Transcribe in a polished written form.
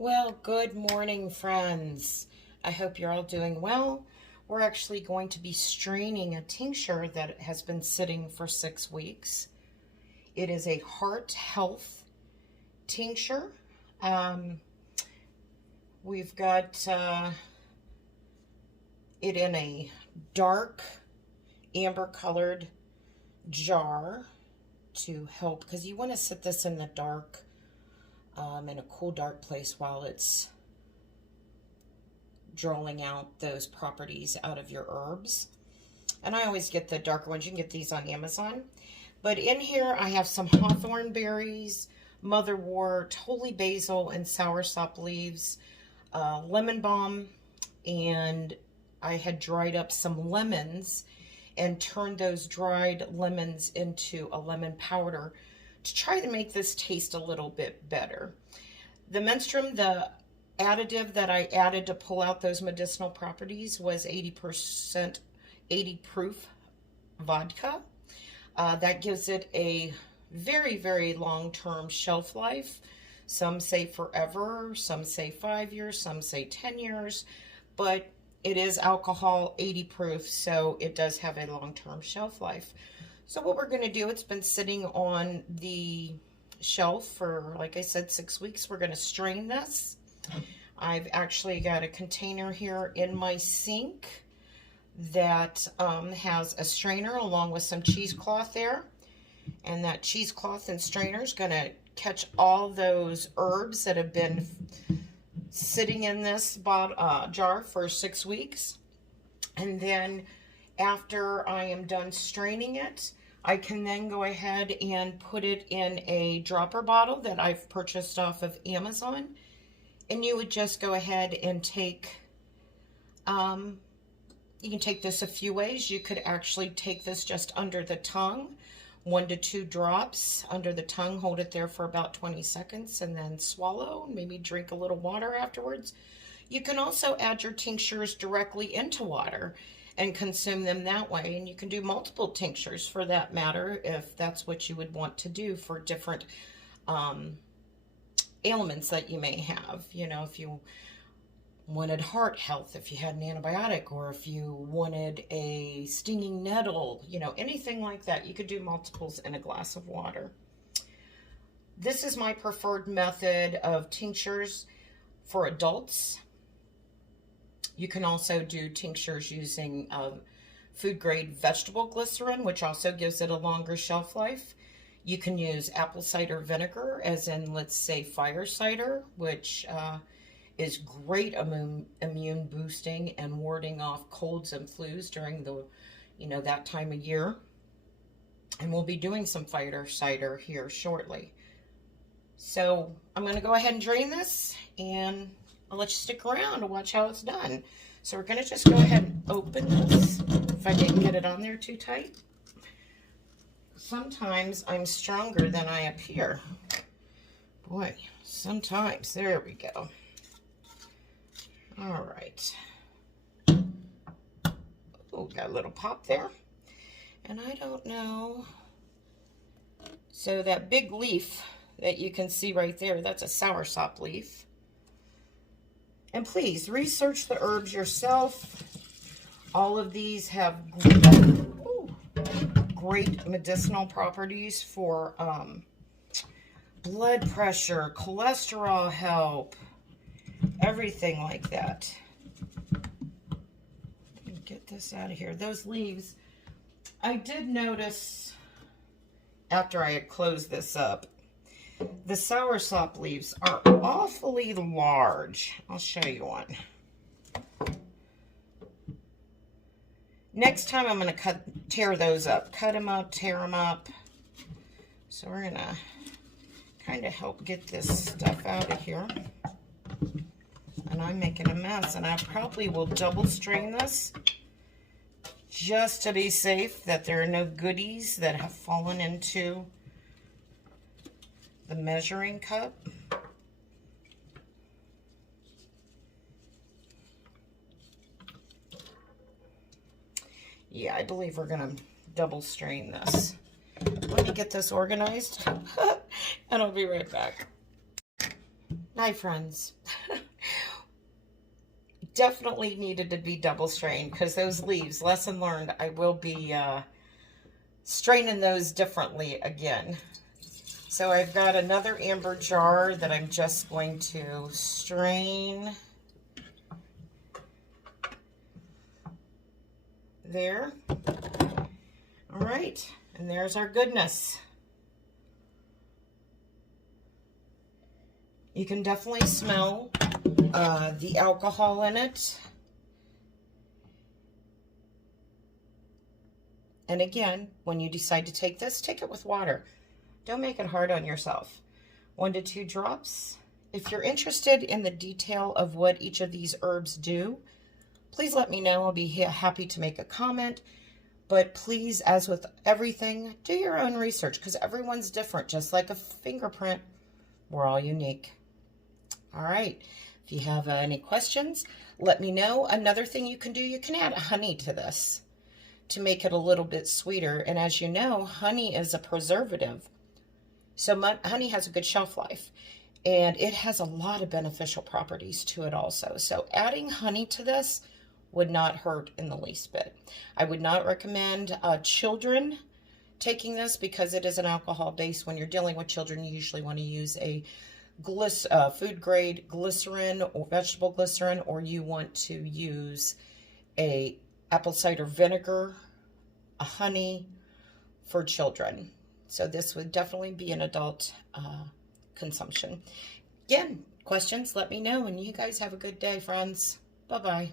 Well, good morning, friends. I hope you're all doing well. We're actually going to be straining a tincture that has been sitting for 6 weeks. It is a heart health tincture. We've got it in a dark amber colored jar to help, because you want to sit this in the dark, in a cool, dark place while it's drawing out those properties out of your herbs. And I always get the darker ones. You can get these on Amazon. But in here, I have some hawthorn berries, motherwort, holy basil, and soursop leaves, lemon balm, and I had dried up some lemons and turned those dried lemons into a lemon powder to try to make this taste a little bit better. The menstruum, the additive that I added to pull out those medicinal properties, was 80% 80 proof vodka. That gives it a very, very long-term shelf life. Some say forever, some say 5 years, some say 10 years, but it is alcohol, 80 proof, so it does have a long-term shelf life. So what we're going to do, it's been sitting on the shelf for, like I said, 6 weeks. We're going to strain this. I've actually got a container here in my sink that has a strainer along with some cheesecloth there. And that cheesecloth and strainer is going to catch all those herbs that have been sitting in this jar for 6 weeks. And then after I am done straining it, I can then go ahead and put it in a dropper bottle that I've purchased off of Amazon. And you would just go ahead and take, you can take this a few ways. You could actually take this just under the tongue, 1 to 2 drops under the tongue, hold it there for about 20 seconds, and then swallow, maybe drink a little water afterwards. You can also add your tinctures directly into water and consume them that way. And you can do multiple tinctures for that matter, if that's what you would want to do for different ailments that you may have. You know, if you wanted heart health, if you had an antibiotic, or if you wanted a stinging nettle, you know, anything like that, you could do multiples in a glass of water. This is my preferred method of tinctures for adults. You can also do tinctures using food grade vegetable glycerin, which also gives it a longer shelf life. You can use apple cider vinegar, as in, let's say, fire cider, which is great immune boosting and warding off colds and flus during the, that time of year. And we'll be doing some fire cider here shortly. So I'm going to go ahead and drain this, and I'll let you stick around to watch how it's done. So we're going to just go ahead and open this, if I didn't get it on there too tight. Sometimes I'm stronger than I appear. Boy, sometimes. There we go. All right. Oh, got a little pop there. And I don't know. So that big leaf that you can see right there, that's a soursop leaf. And please research the herbs yourself. All of these have great medicinal properties for blood pressure, cholesterol help, everything like that. Let me get this out of here. Those leaves, I did notice after I had closed this up, the soursop leaves are awfully large. I'll show you one. Next time I'm going to tear those up. Cut them up, tear them up. So we're going to kind of help get this stuff out of here. And I'm making a mess, and I probably will double strain this just to be safe that there are no goodies that have fallen into the measuring cup. Yeah, I believe we're going to double strain this. Let me get this organized, and I'll be right back. Night, friends. Definitely needed to be double strained because those leaves, lesson learned, I will be straining those differently again. So I've got another amber jar that I'm just going to strain there. All right, and there's our goodness. You can definitely smell the alcohol in it. And again, when you decide to take this, take it with water. Don't make it hard on yourself. 1 to 2 drops. If you're interested in the detail of what each of these herbs do, please let me know. I'll be happy to make a comment. But please, as with everything, do your own research because everyone's different. Just like a fingerprint, we're all unique. All right. If you have any questions, let me know. Another thing you can do, you can add honey to this to make it a little bit sweeter. And as you know, honey is a preservative. So honey has a good shelf life. And it has a lot of beneficial properties to it also. So adding honey to this would not hurt in the least bit. I would not recommend children taking this because it is an alcohol base. When you're dealing with children, you usually want to use a food grade glycerin or vegetable glycerin, or you want to use a apple cider vinegar, a honey for children. So this would definitely be an adult consumption. Again, questions, let me know, and you guys have a good day, friends. Bye-bye.